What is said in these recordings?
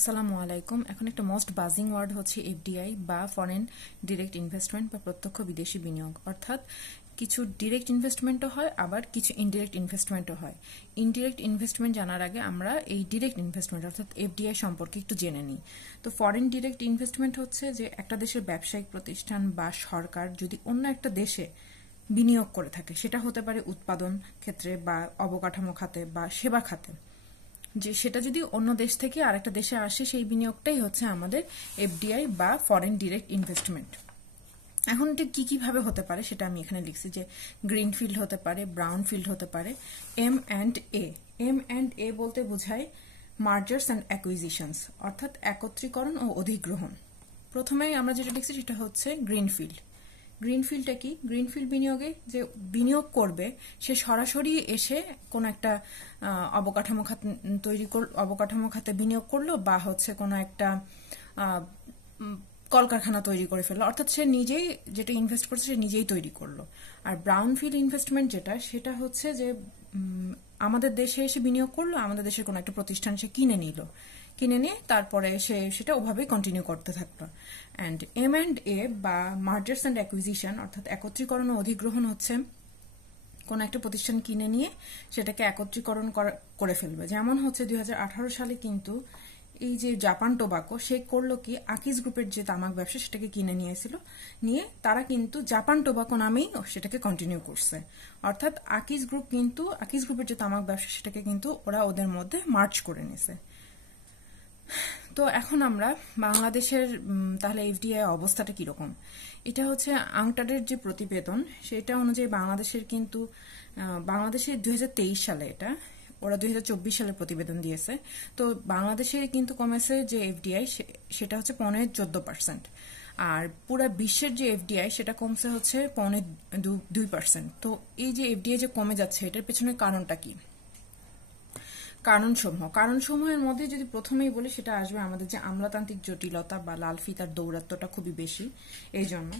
আসসালামু আলাইকুম। এখন একটা মোস্ট বাজিং ওয়ার্ড হচ্ছে এফডিআই বা ফরেন ডিরেক্ট ইনভেস্টমেন্ট বা প্রত্যক্ষ বিদেশি বিনিয়োগ। অর্থাৎ কিছু ডিরেক্ট ইনভেস্টমেন্টও হয়, আবার কিছু ইনডিরেক্ট ইনভেস্টমেন্টও হয়। ইনডিরেক্ট ইনভেস্টমেন্ট জানার আগে আমরা এই ডিরেক্ট ইনভেস্টমেন্ট অর্থাৎ এফডিআই সম্পর্কে একটু জেনে নিই। তো ফরেন ডিরেক্ট ইনভেস্টমেন্ট হচ্ছে যে একটা দেশের ব্যবসায়িক প্রতিষ্ঠান বা সরকার যদি অন্য একটা দেশে বিনিয়োগ করে থাকে, সেটা হতে পারে উৎপাদন ক্ষেত্রে বা অবকাঠামো খাতে বা সেবা খাতে, যে সেটা যদি অন্য দেশ থেকে আরেকটা দেশে আসে, সেই বিনিয়োগটাই হচ্ছে আমাদের এফডিআই বা ফরেন ডিরেক্ট ইনভেস্টমেন্ট। এখন এটা কি ভাবে হতে পারে সেটা আমি এখানে লিখছি, যে গ্রিন ফিল্ড হতে পারে, ব্রাউন ফিল্ড হতে পারে। এম অ্যান্ড এ বলতে বোঝায় মার্জার্স অ্যান্ড অ্যাকুইজিশনস, অর্থাৎ একত্রীকরণ ও অধিগ্রহণ। প্রথমেই আমরা যেটা লিখছি সেটা হচ্ছে গ্রিন ফিল্ড। গ্রিন ফিল্ডটা কি? গ্রিন ফিল্ড বিনিয়োগে যে বিনিয়োগ করবে সে সরাসরি এসে কোন একটা অবকাঠামো খাতে বিনিয়োগ করলো, বা হচ্ছে কোনো একটা কলকারখানা তৈরি করে ফেললো, অর্থাৎ সে নিজেই যেটা ইনভেস্ট করছে সে নিজেই তৈরি করলো। আর ব্রাউন ফিল্ড ইনভেস্টমেন্ট সেটা হচ্ছে যে আমাদের দেশে এসে বিনিয়োগ করলো, আমাদের দেশের কোনো একটা প্রতিষ্ঠান সে কিনে নিয়ে তারপরে সে সেটা ওভাবেই কন্টিনিউ করতে থাকলো। এম অ্যান্ড এ বা মার্জার্স অ্যান্ড অ্যাকুইজিশন অর্থাৎ একত্রীকরণ ও অধিগ্রহণ হচ্ছে কোন একটা প্রতিষ্ঠান কিনে নিয়ে সেটাকে একত্রীকরণ করে ফেলবে। যেমন হচ্ছে 2018 সালে কিন্তু এই যে জাপান টোবাকো, সে করলো কি, আকিজ গ্রুপের যে তামাক ব্যবসা সেটাকে কিনে নিয়ে তারা কিন্তু জাপান টোবাকো নামেই সেটাকে কন্টিনিউ করছে। অর্থাৎ আকিজ গ্রুপের যে তামাক ব্যবসা সেটাকে কিন্তু ওরা ওদের মধ্যে মার্জ করে নিছে। তো এখন আমরা বাংলাদেশের তাহলে এফডিআই অবস্থাটা কিরকম, এটা হচ্ছে আংটাডের যে প্রতিবেদন সেটা অনুযায়ী বাংলাদেশে 2023 সালে ওরা 2024 সালে প্রতিবেদন দিয়েছে। তো বাংলাদেশে কিন্তু কমেছে যে এফডিআই সেটা হচ্ছে 14%, আর পুরা বিশ্বের যে এফডিআই সেটা কমছে হচ্ছে 2%। তো এই যে এফডিআই যে কমে যাচ্ছে, এটার পেছনে কারণটা কি? কারণসমূহের মধ্যে যদি প্রথমেই বলি, সেটা আসবে আমাদের যে আমলাতান্ত্রিক জটিলতা বা লাল ফিতার দৌরাত্ম্যটা খুবই বেশি, এই জন্য।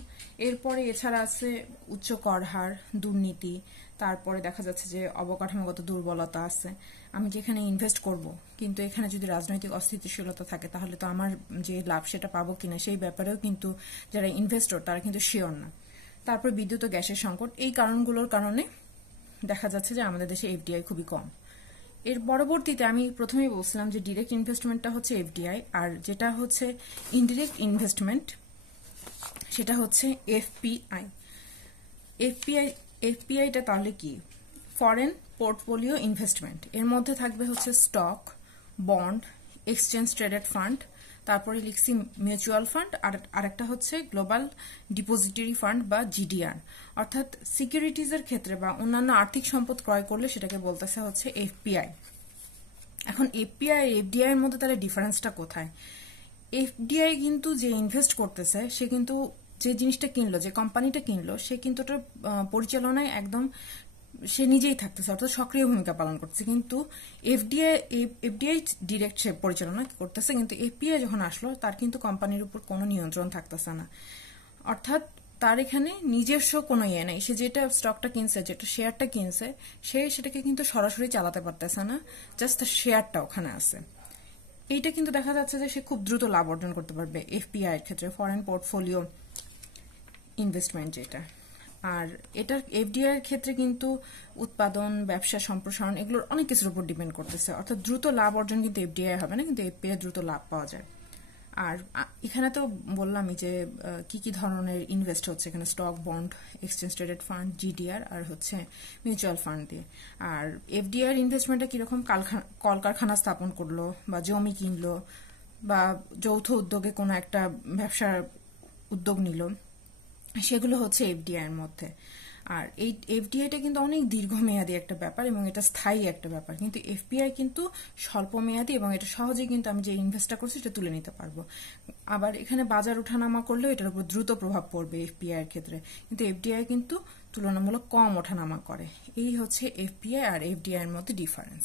এরপরে এছাড়া আছে উচ্চ কর হার, দুর্নীতি, তারপরে দেখা যাচ্ছে যে অবকাঠামোগত দুর্বলতা আছে। আমি যেখানে ইনভেস্ট করব, কিন্তু এখানে যদি রাজনৈতিক অস্থিতিশীলতা থাকে, তাহলে তো আমার যে লাভ সেটা পাবো কিনা সেই ব্যাপারেও কিন্তু যারা ইনভেস্টর তারা কিন্তু শিওর না। তারপর বিদ্যুৎ ও গ্যাসের সংকট, এই কারণগুলোর কারণে দেখা যাচ্ছে যে আমাদের দেশে এফডিআই খুবই কম। এর পরবর্তীতে আমি প্রথমেই বলছিলাম যে ডিরেক্ট ইনভেস্টমেন্টটা হচ্ছে এফডিআই, আর যেটা হচ্ছে ইনডিরেক্ট ইনভেস্টমেন্ট সেটা হচ্ছে এফপিআই। এফপিআইটা তাহলে কি? Foreign portfolio investment. এর মধ্যে থাকবে হচ্ছে stock, bond, exchange traded fund, তারপরে লিখছি মিউচুয়াল ফান্ড, আর আরেকটা হচ্ছে গ্লোবাল ডিপোজিটরি ফান্ড বা জিডিআর। অর্থাৎ সিকিউরিটিজের ক্ষেত্রে বা অন্যান্য আর্থিক সম্পদ ক্রয় করলে সেটাকে বলতেছে হচ্ছে এফপিআই। এখন এফপিআই আর এফডিআই এর মধ্যে তাহলে ডিফারেন্সটা কোথায়? এফডিআই কিন্তু যে ইনভেস্ট করতেছে সে কিন্তু যে জিনিসটা কিনলো, যে কোম্পানিটা কিনলো, সে কিন্তু ওটার পরিচালনায় একদম সে নিজেই থাকতেছে, অর্থাৎ সক্রিয় ভূমিকা পালন করছে। কিন্তু এফডিআই ডিরেক্ট সে পরিচালনা করতেছে, কিন্তু এফপিআই যখন আসলো তার কিন্তু কোম্পানির উপর কোনো নিয়ন্ত্রণ থাকতেছে না। অর্থাৎ তার এখানে নিজস্ব কোনো ইয়ে নেই। সে যেটা স্টকটা কিনছে, যেটা শেয়ারটা কিনছে, সে সেটাকে কিন্তু সরাসরি চালাতে পারতেছে না, জাস্ট শেয়ারটা ওখানে আছে। এইটা কিন্তু দেখা যাচ্ছে যে সে খুব দ্রুত লাভ অর্জন করতে পারবে এফপিআই এর ক্ষেত্রে, ফরেন পোর্টফোলিও ইনভেস্টমেন্ট যেটা। আর এটা এফডিআই এর ক্ষেত্রে কিন্তু উৎপাদন, ব্যবসা সম্প্রসারণ, এগুলোর অনেক কিছুর উপর ডিপেন্ড করতেছে। অর্থাৎ দ্রুত লাভ অর্জন কিন্তু এফডিআই হবে না, কিন্তু এফপিআই দ্রুত লাভ পাওয়া যায়। আর এখানে তো বললামই যে কি ধরনের ইনভেস্ট হচ্ছে এখানে, stock, bond, exchange traded fund, GDR, আর হচ্ছে মিউচুয়াল ফান্ড দিয়ে। আর এফডিআই ইনভেস্টমেন্টটা কিরকম? কলকারখানা স্থাপন করলো, বা জমি কিনলো, বা যৌথ উদ্যোগে কোনো একটা ব্যবসার উদ্যোগ নিল, সেগুলো হচ্ছে এফডিআই এর মধ্যে। আর এই এফডিআইটা কিন্তু অনেক দীর্ঘমেয়াদী একটা ব্যাপার এবং এটা স্থায়ী একটা ব্যাপার, কিন্তু এফপিআই কিন্তু স্বল্প মেয়াদী এবং এটা সহজেই কিন্তু আমি যে ইনভেস্টটা করছি সেটা তুলে নিতে পারবো। আবার এখানে বাজার ওঠানামা করলেও এটার উপর দ্রুত প্রভাব পড়বে এফপিআই এর ক্ষেত্রে, কিন্তু এফডিআই কিন্তু তুলনামূলক কম ওঠানামা করে। এই হচ্ছে এফপিআই আর এফডিআই এর মধ্যে ডিফারেন্স।